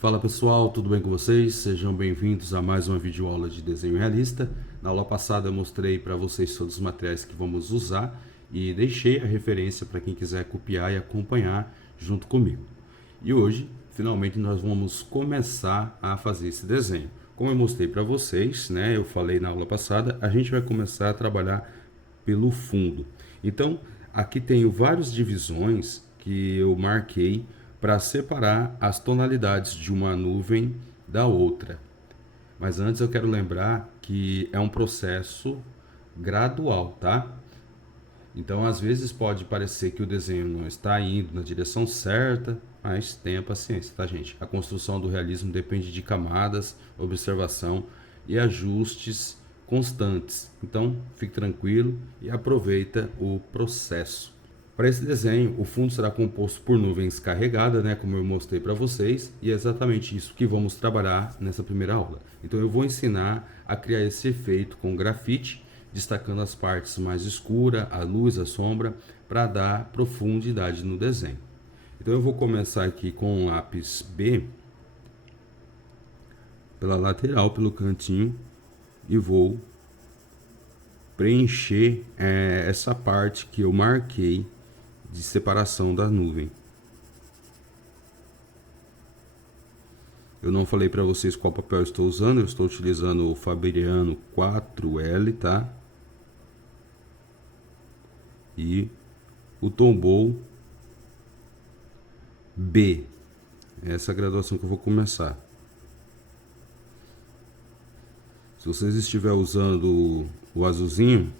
Fala pessoal, tudo bem com vocês? Sejam bem-vindos a mais uma videoaula de desenho realista. Na aula passada eu mostrei para vocês todos os materiais que vamos usar e deixei a referência para quem quiser copiar e acompanhar junto comigo. E hoje, finalmente, nós vamos começar a fazer esse desenho. Como eu mostrei para vocês, né, eu falei na aula passada, a gente vai começar a trabalhar pelo fundo. Então, aqui tenho várias divisões que eu marquei para separar as tonalidades de uma nuvem da outra. Mas antes eu quero lembrar que é um processo gradual, tá? Então, às vezes pode parecer que o desenho não está indo na direção certa, mas tenha paciência, tá, gente? A construção do realismo depende de camadas, observação e ajustes constantes. Então, fique tranquilo e aproveita o processo. Para esse desenho, o fundo será composto por nuvens carregadas, né, como eu mostrei para vocês, e é exatamente isso que vamos trabalhar nessa primeira aula. Então eu vou ensinar a criar esse efeito com grafite, destacando as partes mais escuras, a luz, a sombra, para dar profundidade no desenho. Então eu vou começar aqui com o lápis B, pela lateral, pelo cantinho, e vou preencher essa parte que eu marquei de separação da nuvem. Eu não falei para vocês qual papel eu estou usando, eu estou utilizando o Fabriano 4L, tá? E o Tombow B. Essa é a graduação que eu vou começar. Se vocês estiverem usando o azulzinho,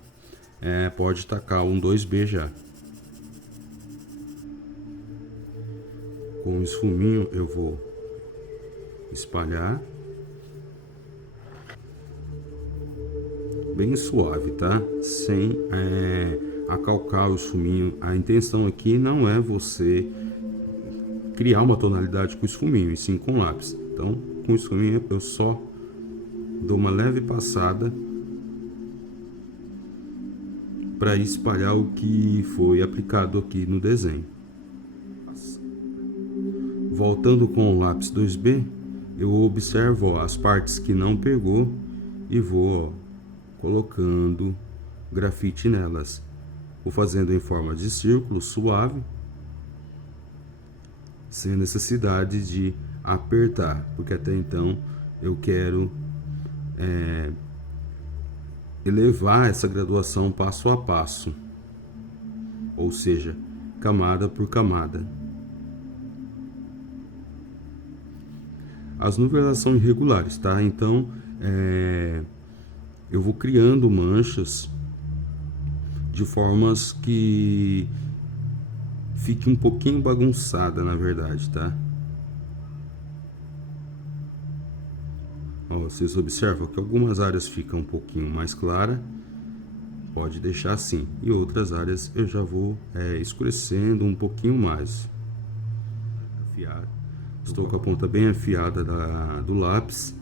pode tacar um 2B já. Com o esfuminho eu vou espalhar bem suave, tá? Sem acalcar o esfuminho. A intenção aqui não é você criar uma tonalidade com esfuminho, e sim com lápis. Então, com esfuminho eu só dou uma leve passada para espalhar o que foi aplicado aqui no desenho. Voltando com o lápis 2B, eu observo as partes que não pegou e vou colocando grafite nelas. Vou fazendo em forma de círculo suave, sem necessidade de apertar, porque até então eu quero elevar essa graduação passo a passo, ou seja, camada por camada. As nuvens são irregulares, tá? Então, eu vou criando manchas de formas que fique um pouquinho bagunçada, na verdade, tá? Ó, vocês observam que algumas áreas ficam um pouquinho mais claras, pode deixar assim. E outras áreas eu já vou escurecendo um pouquinho mais. Afiado. Estou com a ponta bem afiada do lápis.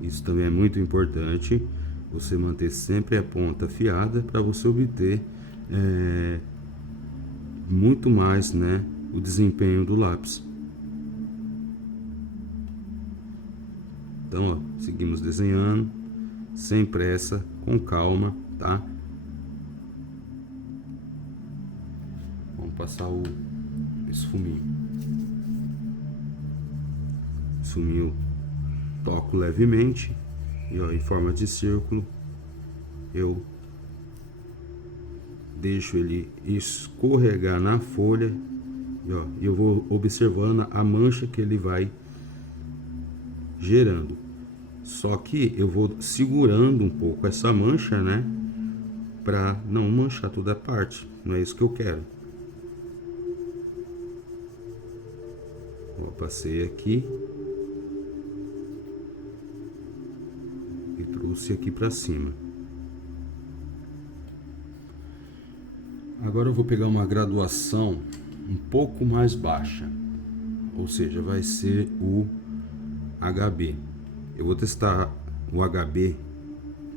Isso também é muito importante, você manter sempre a ponta afiada para você obter muito mais, né, o desempenho do lápis. Então, ó, seguimos desenhando, sem pressa, com calma, tá? Vamos passar o esfuminho. Esfuminho, toco levemente e, ó, em forma de círculo eu deixo ele escorregar na folha e, ó, eu vou observando a mancha que ele vai gerando. Só que eu vou segurando um pouco essa mancha, né, para não manchar toda a parte. Não é isso que eu quero. Ó, passei aqui e trouxe aqui para cima. Agora eu vou pegar uma graduação um pouco mais baixa, ou seja, vai ser o HB. Eu vou testar o HB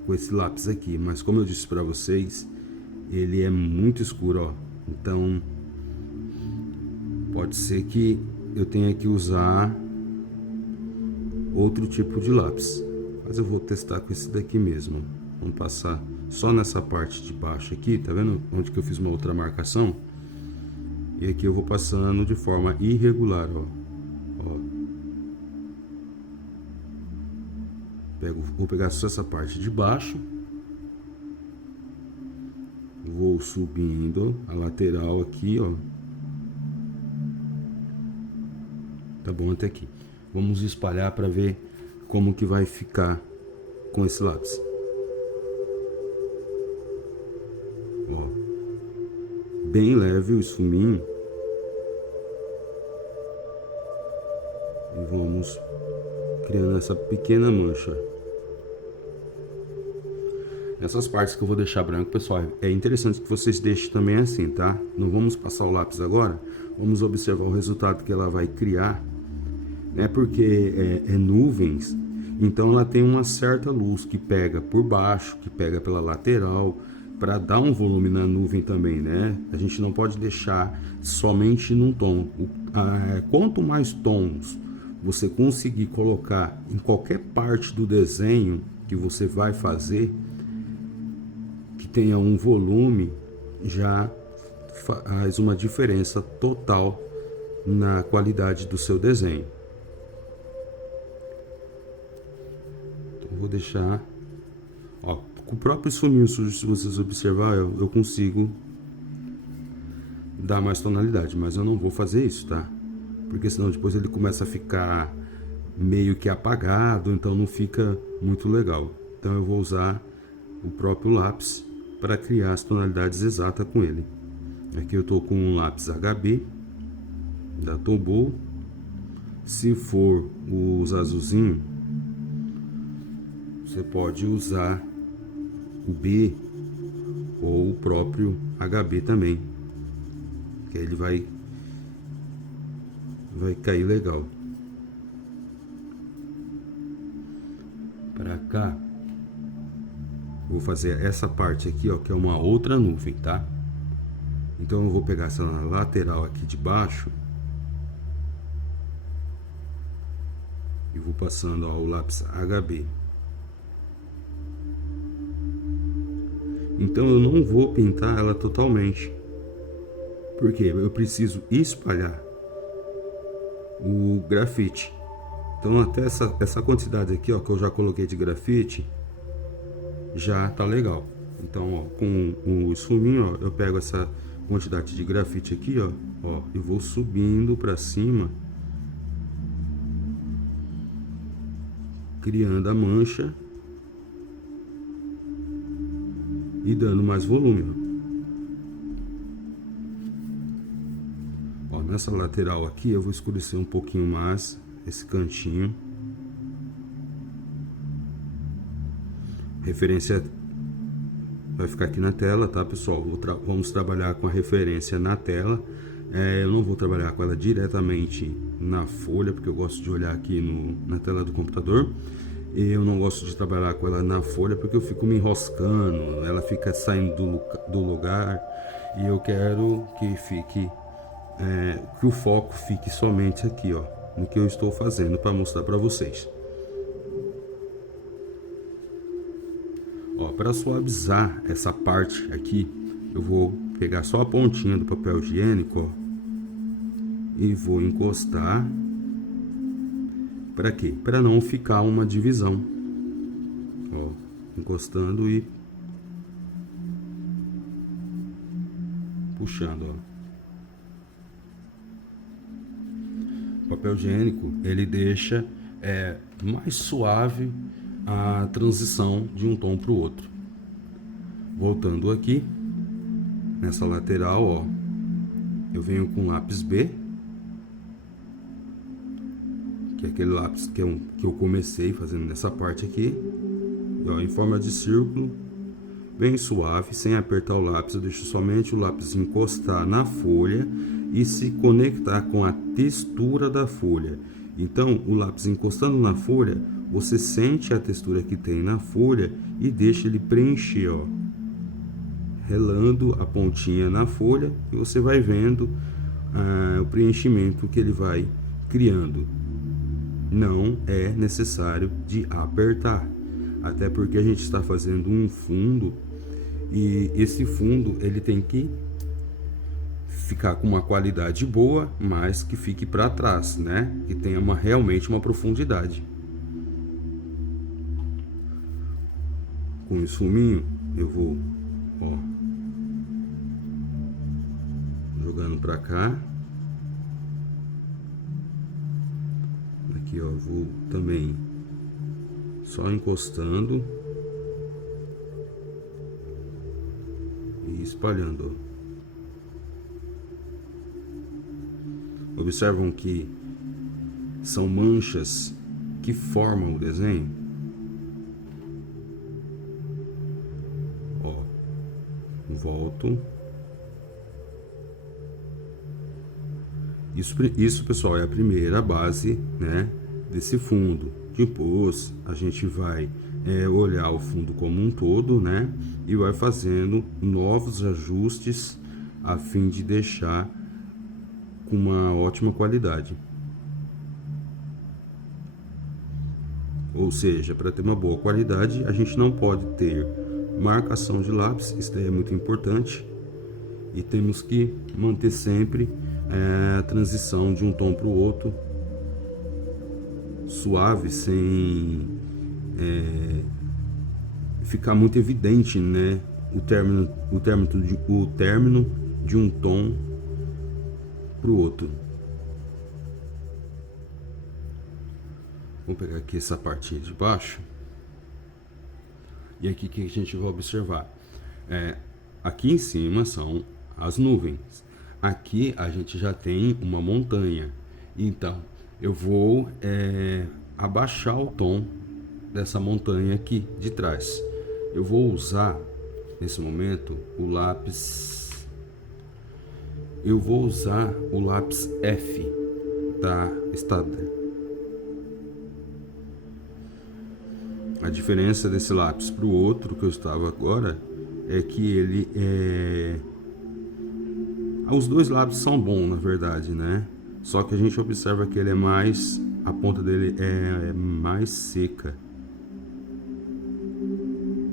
com esse lápis aqui, mas como eu disse para vocês, ele é muito escuro, ó. Então pode ser que eu tenha que usar outro tipo de lápis, mas eu vou testar com esse daqui mesmo. Vamos passar só nessa parte de baixo aqui, tá vendo onde que eu fiz uma outra marcação? E aqui eu vou passando de forma irregular, ó. Vou pegar só essa parte de baixo, vou subindo a lateral aqui, ó. Tá bom até aqui. Vamos espalhar para ver como que vai ficar com esse lápis. Ó, bem leve o esfuminho. E vamos criando essa pequena mancha. Essas partes que eu vou deixar branco, pessoal, é interessante que vocês deixem também assim, tá? Não vamos passar o lápis agora, vamos observar o resultado que ela vai criar, né? Porque é nuvens, então ela tem uma certa luz que pega por baixo, que pega pela lateral, para dar um volume na nuvem também, né? A gente não pode deixar somente num tom. Quanto mais tons você conseguir colocar em qualquer parte do desenho que você vai fazer, que tenha um volume, já faz uma diferença total na qualidade do seu desenho. Então, vou deixar, ó, com o próprio esfuminho sujo, se vocês observarem, eu consigo dar mais tonalidade, mas eu não vou fazer isso, tá? Porque senão depois ele começa a ficar meio que apagado, então não fica muito legal. Então eu vou usar o próprio lápis para criar as tonalidades exatas com ele. Aqui eu estou com um lápis HB da Tombow. Se for os azulzinhos, você pode usar o B ou o próprio HB também, que aí ele vai cair legal. Para cá, vou fazer essa parte aqui, ó, que é uma outra nuvem, tá? Então eu vou pegar essa lateral aqui de baixo e vou passando, ó, o lápis HB. Então eu não vou pintar ela totalmente, porque eu preciso espalhar o grafite. Então até essa quantidade aqui, ó, que eu já coloquei de grafite, já tá legal. Então, ó, com o esfuminho, ó, eu pego essa quantidade de grafite aqui, ó, e vou subindo para cima, criando a mancha e dando mais volume. Ó, nessa lateral aqui eu vou escurecer um pouquinho mais esse cantinho. Referência vai ficar aqui na tela, tá, pessoal? Vamos trabalhar com a referência na tela. Eu não vou trabalhar com ela diretamente na folha, porque eu gosto de olhar aqui na tela do computador. Eu não gosto de trabalhar com ela na folha, porque eu fico me enroscando, ela fica saindo do lugar, e eu quero que fique, que o foco fique somente aqui, ó, no que eu estou fazendo para mostrar para vocês. Para suavizar essa parte aqui, eu vou pegar só a pontinha do papel higiênico, ó, e vou encostar. Para quê? Para não ficar uma divisão. Ó, encostando e puxando, ó. O papel higiênico, ele deixa mais suave a transição de um tom para o outro. Voltando aqui nessa lateral, ó, eu venho com lápis B, que é aquele lápis que eu comecei fazendo nessa parte aqui, e, ó, em forma de círculo, bem suave, sem apertar o lápis. Eu deixo somente o lápis encostar na folha e se conectar com a textura da folha. Então, o lápis encostando na folha, você sente a textura que tem na folha e deixa ele preencher, ó, relando a pontinha na folha, e você vai vendo o preenchimento que ele vai criando. Não é necessário de apertar, até porque a gente está fazendo um fundo e esse fundo ele tem que ficar com uma qualidade boa, mas que fique para trás, né? Que tenha realmente uma profundidade. Com o esfuminho eu vou, ó, jogando para cá. Aqui, ó, vou também só encostando e espalhando, ó. Observam que são manchas que formam o desenho. Ó, volto. Isso, pessoal, é a primeira base, né, desse fundo. Depois a gente vai olhar o fundo como um todo, né, e vai fazendo novos ajustes a fim de deixar com uma ótima qualidade. Ou seja, para ter uma boa qualidade, a gente não pode ter marcação de lápis, isso daí é muito importante, e temos que manter sempre a transição de um tom para o outro suave, sem ficar muito evidente, né, o término de um tom para o outro. Vamos pegar aqui essa parte de baixo. E aqui que a gente vai observar? Aqui em cima são as nuvens. Aqui a gente já tem uma montanha. Então, eu vou abaixar o tom dessa montanha aqui de trás. Eu vou usar, nesse momento, o lápis... Eu vou usar o lápis F da Staedtler. A diferença desse lápis para o outro que eu estava agora é que ele os dois lápis são bons, na verdade, né? Só que a gente observa que ele é mais... A ponta dele é mais seca.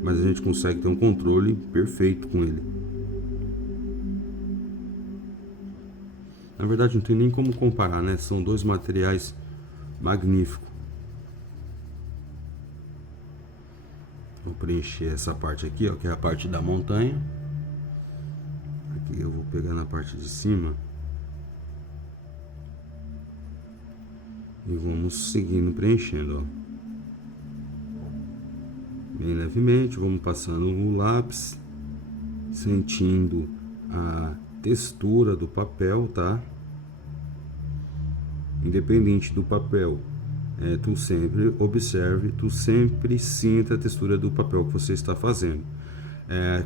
Mas a gente consegue ter um controle perfeito com ele. Na verdade, não tem nem como comparar, né? São dois materiais magníficos. Vou preencher essa parte aqui, ó, que é a parte da montanha. Aqui eu vou pegar na parte de cima. E vamos seguindo preenchendo, ó. Bem levemente, vamos passando o lápis, sentindo a textura do papel, tá? Independente do papel, tu sempre observe, tu sempre sinta a textura do papel que você está fazendo.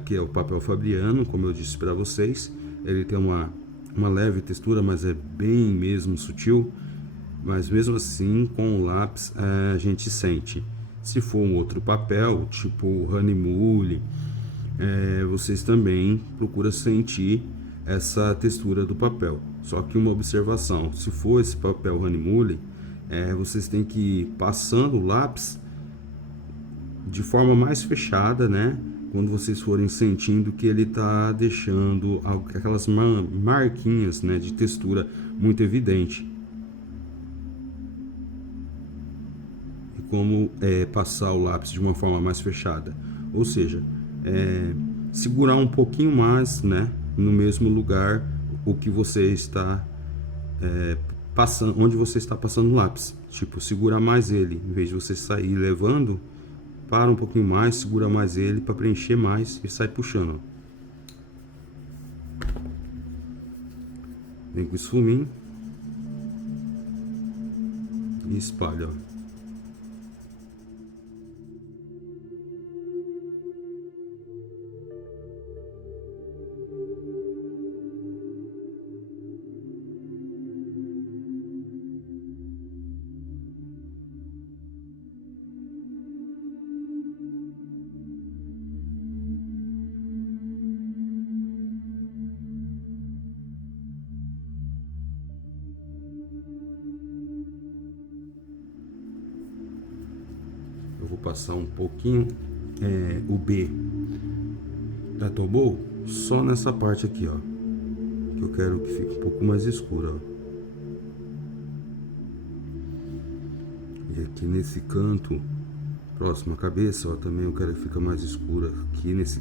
Que é o papel Fabriano, como eu disse para vocês, ele tem uma leve textura, mas é bem mesmo sutil. Mas mesmo assim, com o lápis, a gente sente. Se for um outro papel, tipo Honeymoon, vocês também procuram sentir essa textura do papel. Só que uma observação, se for esse papel Honeymoon, vocês têm que ir passando o lápis de forma mais fechada, né? Quando vocês forem sentindo que ele está deixando aquelas marquinhas, né, de textura muito evidente. E como passar o lápis de uma forma mais fechada, ou seja, segurar um pouquinho mais, né, no mesmo lugar o que você está passando, onde você está passando o lápis. Tipo, segurar mais ele, em vez de você sair levando, para um pouquinho mais, segura mais ele para preencher mais e sai puxando. Vem com o esfuminho e espalha, ó. passar um pouquinho o B da Tombow só nessa parte aqui, ó, que eu quero que fique um pouco mais escura, ó. E aqui nesse canto próximo à cabeça, ó, também eu quero que fique mais escura aqui nesse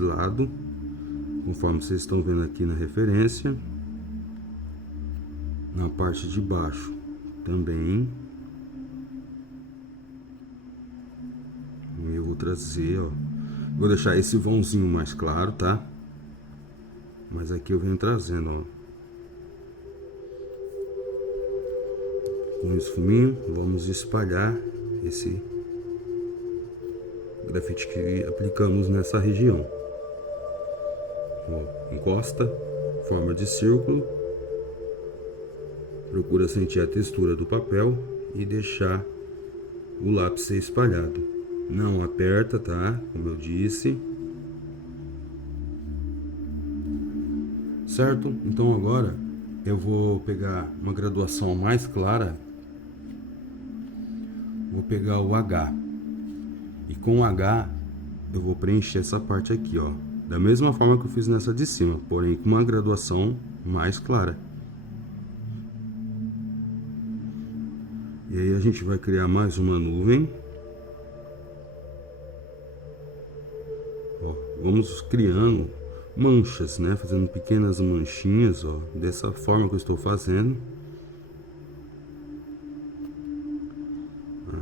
lado, conforme vocês estão vendo aqui na referência. Na parte de baixo também. Eu vou trazer, ó, vou deixar esse vãozinho mais claro, tá? Mas aqui eu venho trazendo, ó, com esfuminho, vamos espalhar esse grafite que aplicamos nessa região. Ó, encosta, forma de círculo, procura sentir a textura do papel e deixar o lápis ser espalhado. Não aperta, tá? Como eu disse. Certo? Então agora eu vou pegar uma graduação mais clara. Vou pegar o H. E com o H eu vou preencher essa parte aqui, ó. Da mesma forma que eu fiz nessa de cima, porém com uma graduação mais clara. E aí a gente vai criar mais uma nuvem. Ó, vamos criando manchas, né? Fazendo pequenas manchinhas, ó. Dessa forma que eu estou fazendo.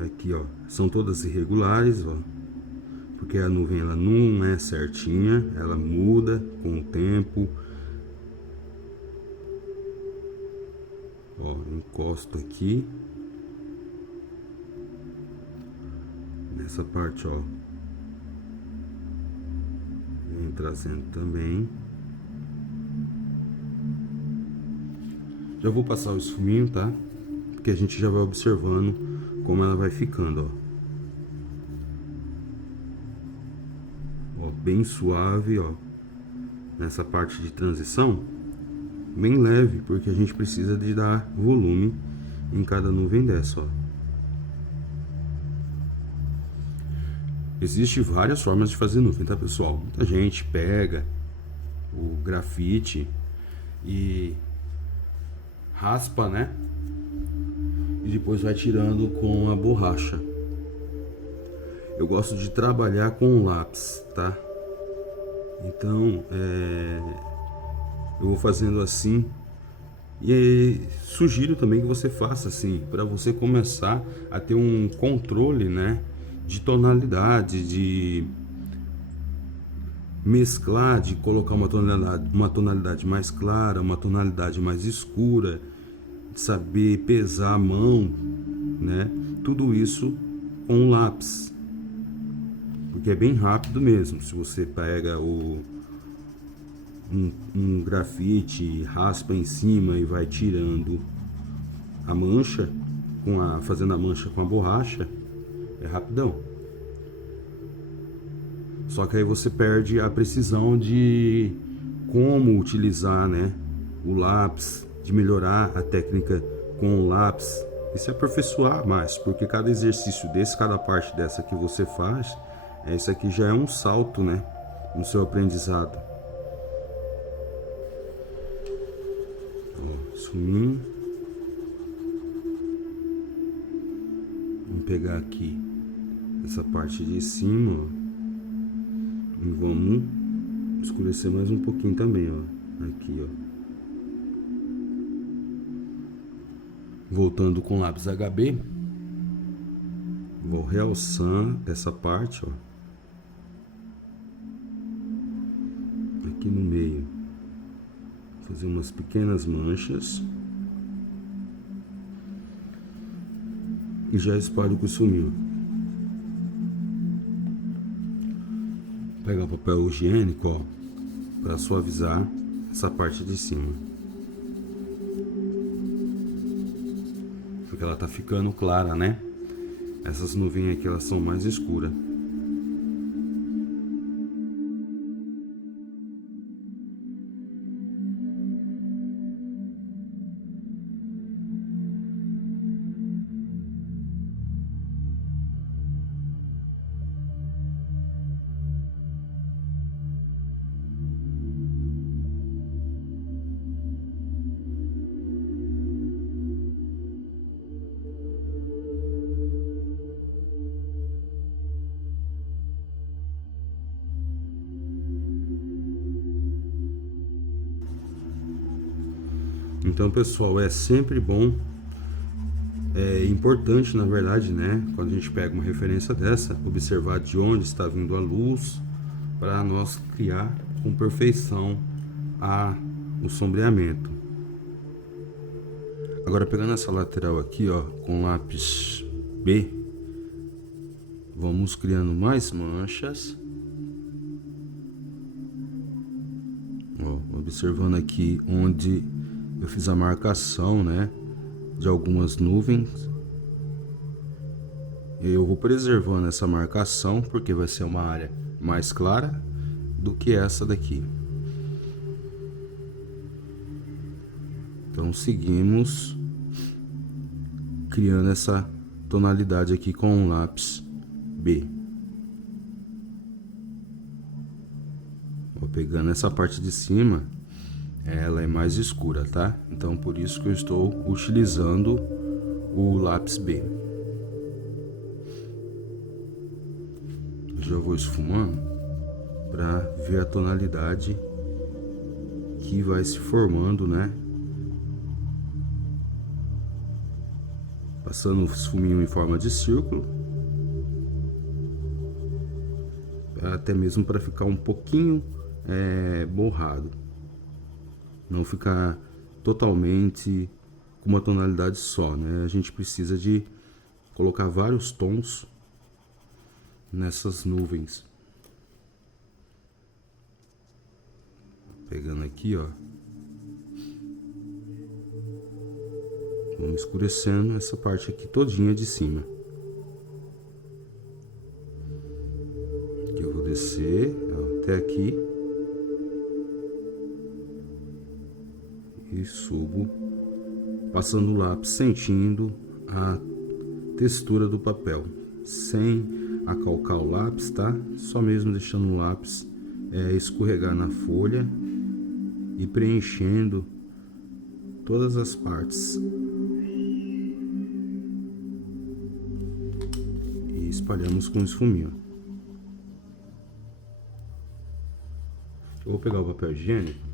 Aqui, ó. São todas irregulares, ó. Porque a nuvem ela não é certinha. Ela muda com o tempo. Ó, encosto aqui. Nessa parte, ó, vem trazendo também. Já vou passar o esfuminho, tá? Porque a gente já vai observando como ela vai ficando, ó. Ó, bem suave, ó. Nessa parte de transição, bem leve, porque a gente precisa de dar volume em cada nuvem dessa, ó. Existem várias formas de fazer nuvem, tá, pessoal? Muita gente pega o grafite e raspa, né? E depois vai tirando com a borracha. Eu gosto de trabalhar com lápis, tá? Então, eu vou fazendo assim. E sugiro também que você faça assim, para você começar a ter um controle, né? De tonalidade, de mesclar, de colocar uma tonalidade mais clara, uma tonalidade mais escura, de saber pesar a mão, né? Tudo isso com o lápis, porque é bem rápido mesmo. Se você pega um grafite, raspa em cima e vai tirando a mancha, fazendo a mancha com a borracha, é rapidão. Só que aí você perde a precisão de como utilizar, né, o lápis, de melhorar a técnica com o lápis e se aperfeiçoar mais, porque cada exercício desse, cada parte dessa que você faz, isso aqui já é um salto, né, no seu aprendizado. Ó, suminho. Vamos pegar aqui essa parte de cima, ó. E vamos escurecer mais um pouquinho também, ó. Aqui, ó. Voltando com lápis HB, vou realçar essa parte, ó. Aqui no meio, fazer umas pequenas manchas e já espalho com o suminho. Pegar o papel higiênico, ó, para suavizar essa parte de cima, porque ela tá ficando clara, né? Essas nuvens aqui, elas são mais escuras. Então, pessoal, é sempre bom, é importante, na verdade, né, quando a gente pega uma referência dessa, observar de onde está vindo a luz para nós criar com perfeição o sombreamento. Agora, pegando essa lateral aqui, ó, com lápis B, vamos criando mais manchas. Ó, observando aqui onde eu fiz a marcação, né, de algumas nuvens. Eu vou preservando essa marcação porque vai ser uma área mais clara do que essa daqui. Então seguimos criando essa tonalidade aqui com o lápis B. Vou pegando essa parte de cima, ela é mais escura, tá? Então por isso que eu estou utilizando o lápis B. Já vou esfumando para ver a tonalidade que vai se formando, né? Passando o esfuminho em forma de círculo, até mesmo para ficar um pouquinho borrado, não ficar totalmente com uma tonalidade só, né? A gente precisa de colocar vários tons nessas nuvens. Pegando aqui, ó, vamos escurecendo essa parte aqui todinha de cima. Aqui eu vou descer, ó, até aqui e subo, passando o lápis, sentindo a textura do papel, sem acalcar o lápis, tá? Só mesmo deixando o lápis escorregar na folha e preenchendo todas as partes e espalhamos com esfuminho. Eu vou pegar o papel higiênico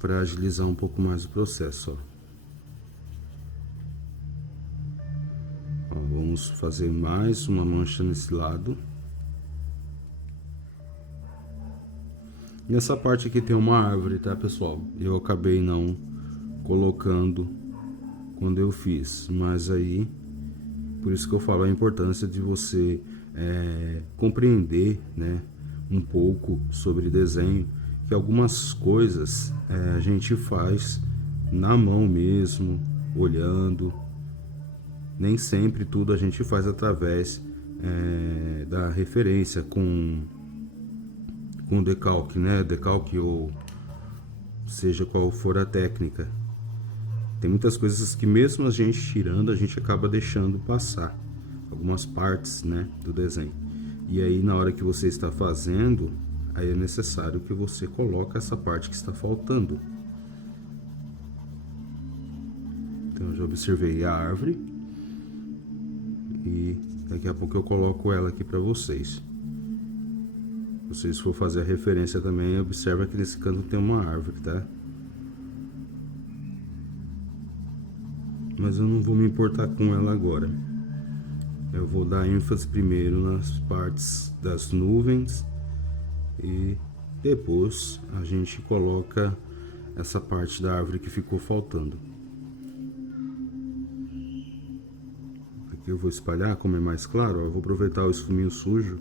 para agilizar um pouco mais o processo, ó. Vamos fazer mais uma mancha nesse lado. E essa parte aqui tem uma árvore, tá, pessoal? Eu acabei não colocando quando eu fiz, mas aí, por isso que eu falo a importância de você compreender, né, um pouco sobre desenho, que algumas coisas a gente faz na mão mesmo, olhando. Nem sempre tudo a gente faz através da referência com decalque, né? Decalque ou seja qual for a técnica. Tem muitas coisas que mesmo a gente tirando, a gente acaba deixando passar algumas partes, né, do desenho. E aí na hora que você está fazendo, aí é necessário que você coloque essa parte que está faltando. Então eu já observei a árvore. E daqui a pouco eu coloco ela aqui para vocês. Se vocês for fazer a referência também, observa que nesse canto tem uma árvore, tá? Mas eu não vou me importar com ela agora. Eu vou dar ênfase primeiro nas partes das nuvens e depois a gente coloca essa parte da árvore que ficou faltando. Eu vou espalhar, como é mais claro, ó, eu vou aproveitar o esfuminho sujo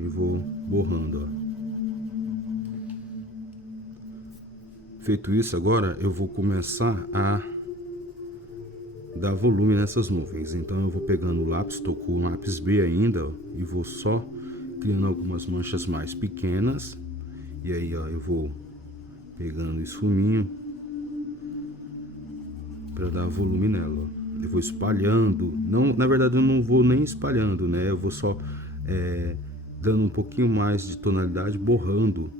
e vou borrando, ó. Feito isso, agora eu vou começar a dar volume nessas nuvens. Então eu vou pegando o lápis, tô com o lápis B ainda, ó, e vou só criando algumas manchas mais pequenas. E aí, ó, eu vou pegando o esfuminho para dar volume nela, ó. Eu vou espalhando, não, na verdade eu não vou nem espalhando, né? Eu vou só dando um pouquinho mais de tonalidade, borrando.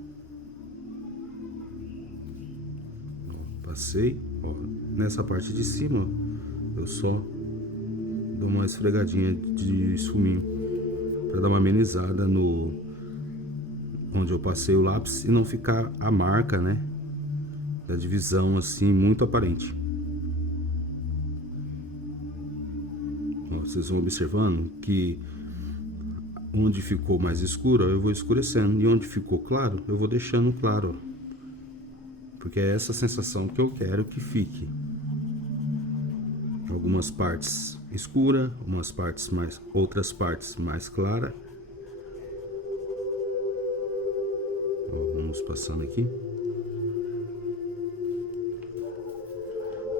Ó, passei, ó, nessa parte de cima, ó, eu só dou uma esfregadinha de esfuminho para dar uma amenizada no onde eu passei o lápis e não ficar a marca, né? da divisão assim muito aparente. Ó, vocês vão observando que onde ficou mais escuro, eu vou escurecendo, e onde ficou claro, eu vou deixando claro, porque é essa sensação que eu quero que fique. Algumas partes escura, outras partes mais clara. Ó, vamos passando aqui.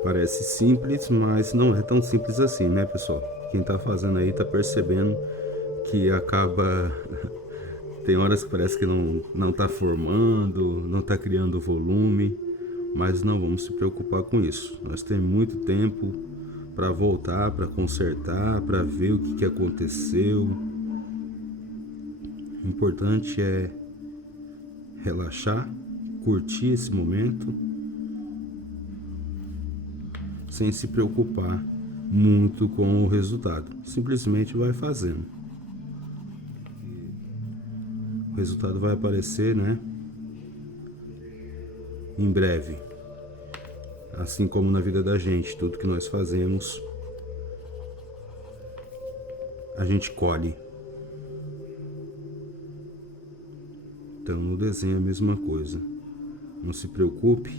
Parece simples, mas não é tão simples assim, né, pessoal? Quem tá fazendo aí tá percebendo que acaba tem horas que parece que não tá formando, não tá criando volume, mas não vamos se preocupar com isso. Nós temos muito tempo para voltar, para consertar, para ver o que aconteceu. O importante é relaxar, curtir esse momento, sem se preocupar muito com o resultado. Simplesmente vai fazendo. O resultado vai aparecer, né? Em breve. Assim como na vida da gente, tudo que nós fazemos, a gente colhe. Então no desenho é a mesma coisa. Não se preocupe,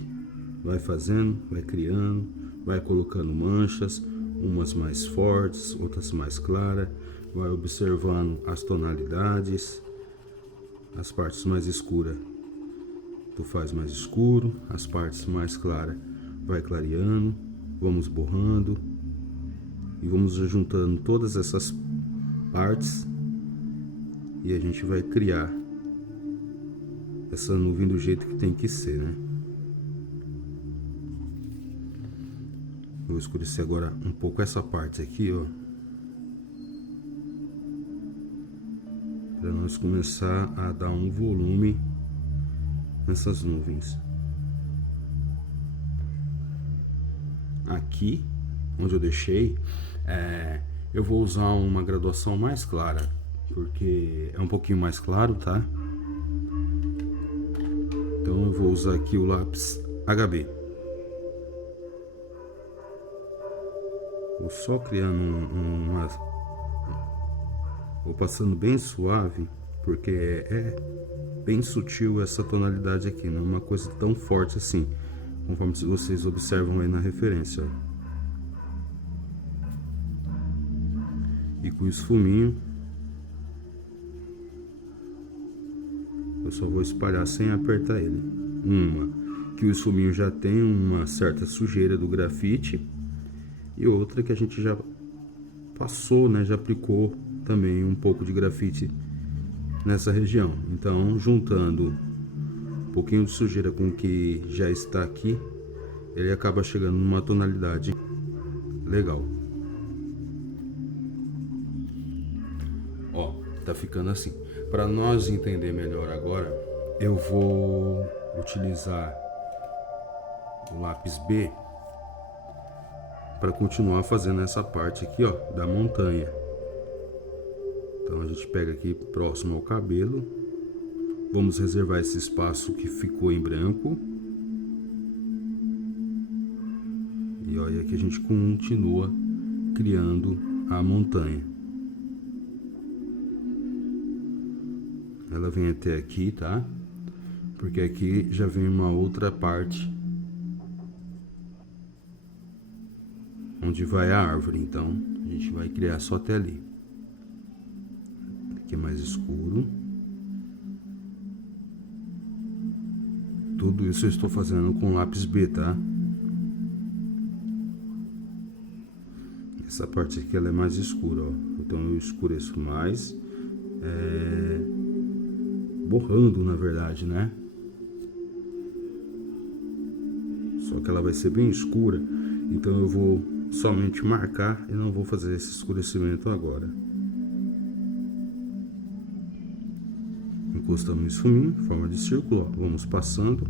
vai fazendo, vai criando, vai colocando manchas, umas mais fortes, outras mais claras, vai observando as tonalidades, as partes mais escuras tu faz mais escuro, as partes mais claras vai clareando, vamos borrando e vamos juntando todas essas partes e a gente vai criar essa nuvem do jeito que tem que ser, né? Vou escurecer agora um pouco essa parte aqui, ó, para nós começar a dar um volume nessas nuvens. Aqui, onde eu deixei, eu vou usar uma graduação mais clara, porque é um pouquinho mais claro, tá? Então eu vou usar aqui o lápis HB. Vou só criando vou passando bem suave, porque é bem sutil essa tonalidade aqui, não é uma coisa tão forte assim, conforme vocês observam aí na referência, ó. E com o esfuminho eu só vou espalhar sem apertar ele. Que o esfuminho já tem uma certa sujeira do grafite, e outra que a gente já passou, né, já aplicou também um pouco de grafite nessa região. Então, juntando um pouquinho de sujeira com o que já está aqui, ele acaba chegando numa tonalidade legal. Ó, tá ficando assim. Para nós entender melhor agora, eu vou utilizar o lápis B para continuar fazendo essa parte aqui, ó, da montanha. Então a gente pega aqui próximo ao cabelo, vamos reservar esse espaço que ficou em branco, e olha que a gente continua criando a montanha. Ela vem até aqui, tá? Porque aqui já vem uma outra parte onde vai a árvore, então a gente vai criar só até ali. Aqui é mais escuro. Tudo isso eu estou fazendo com lápis B, tá? Essa parte aqui ela é mais escura, ó. Então eu escureço mais, borrando na verdade, né? Só que ela vai ser bem escura, então eu vou somente marcar e não vou fazer esse escurecimento agora. Encostamos no esfuminho, forma de círculo, ó. Vamos passando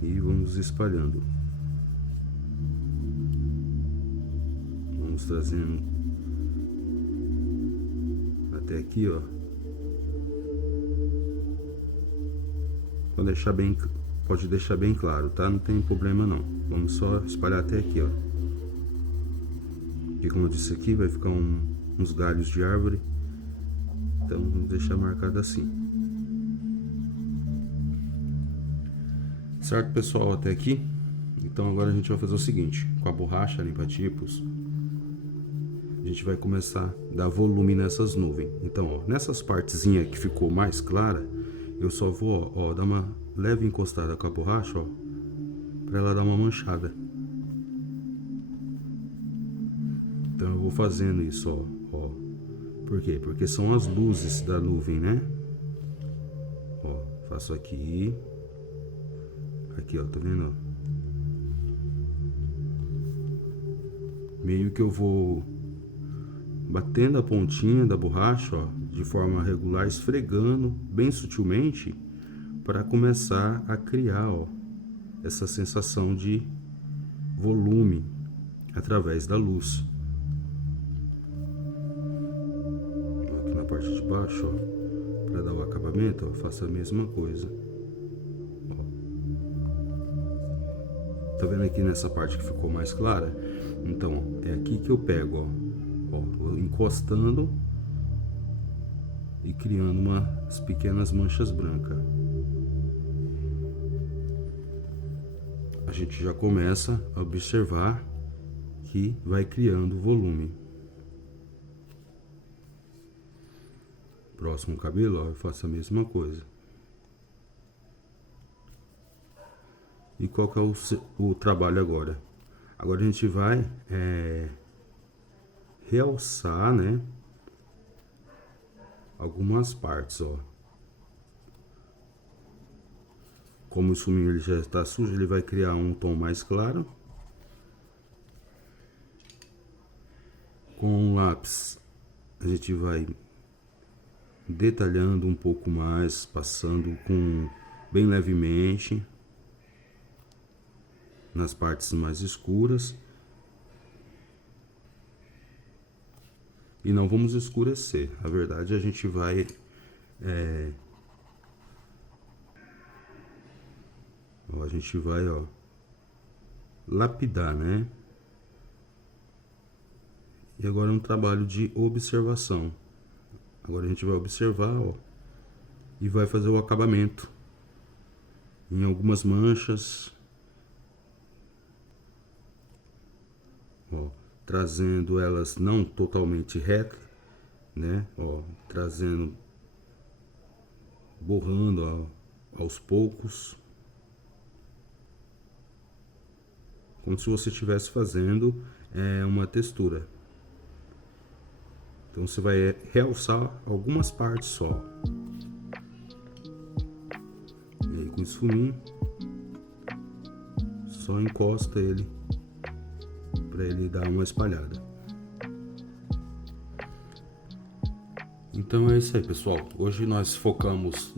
e vamos espalhando. Vamos trazendo até aqui, ó. Pode deixar bem claro, tá? Não tem problema não. Vamos só espalhar até aqui, ó. E como eu disse aqui, vai ficar uns galhos de árvore. Então vamos deixar marcado assim. Certo, pessoal, até aqui? Então agora a gente vai fazer o seguinte, com a borracha limpa-tipos, a gente vai começar a dar volume nessas nuvens. Então, ó, nessas partezinhas que ficou mais clara, eu só vou, ó, dar uma leve encostada com a borracha, ó, para ela dar uma manchada. Então eu vou fazendo isso, ó. Por quê? Porque são as luzes da nuvem, né? Ó, faço aqui. Aqui, ó, tá vendo? Meio que eu vou batendo a pontinha da borracha, ó, de forma regular, esfregando bem sutilmente para começar a criar, ó, essa sensação de volume através da luz. Aqui na parte de baixo, ó, para dar o acabamento, ó, faço a mesma coisa. Tá vendo aqui nessa parte que ficou mais clara? Então, é aqui que eu pego, ó, encostando e criando umas pequenas manchas brancas. A gente já começa a observar que vai criando volume. Próximo cabelo, ó, eu faço a mesma coisa. E qual que é o trabalho agora? Agora a gente vai realçar, né, algumas partes, ó. Como o esfuminho ele já está sujo, ele vai criar um tom mais claro. Com o lápis a gente vai detalhando um pouco mais, passando com bem levemente nas partes mais escuras. E não vamos escurecer. Na verdade, a gente vai ó, lapidar, né? E agora é um trabalho de observação. Agora a gente vai observar, ó, e vai fazer o acabamento em algumas manchas, ó, trazendo elas não totalmente retas, né? Ó, borrando, ó, aos poucos, como se você estivesse fazendo uma textura. Então você vai realçar algumas partes só. E aí com o esfuminho, só encosta ele para ele dar uma espalhada. Então é isso aí, pessoal. Hoje nós focamos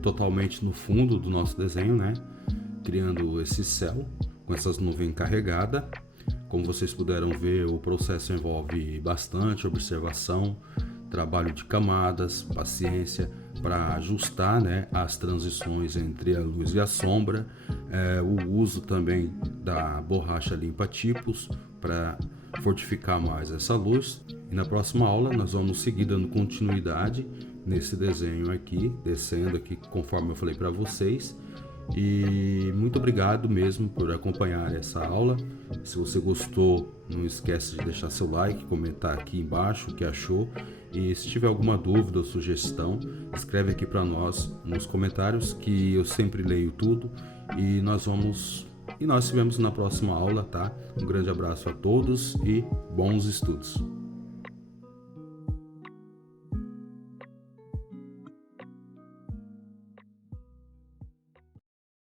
totalmente no fundo do nosso desenho, né? Criando esse céu com essas nuvens carregadas. Como vocês puderam ver, o processo envolve bastante observação, trabalho de camadas, paciência para ajustar, né, as transições entre a luz e a sombra, o uso também da borracha limpa-tipos para fortificar mais essa luz. E na próxima aula nós vamos seguir dando continuidade nesse desenho aqui, descendo aqui conforme eu falei para vocês. E muito obrigado mesmo por acompanhar essa aula. Se você gostou, não esquece de deixar seu like, comentar aqui embaixo o que achou. E se tiver alguma dúvida ou sugestão, escreve aqui para nós nos comentários, que eu sempre leio tudo. E nós nos vemos na próxima aula, tá? Um grande abraço a todos e bons estudos.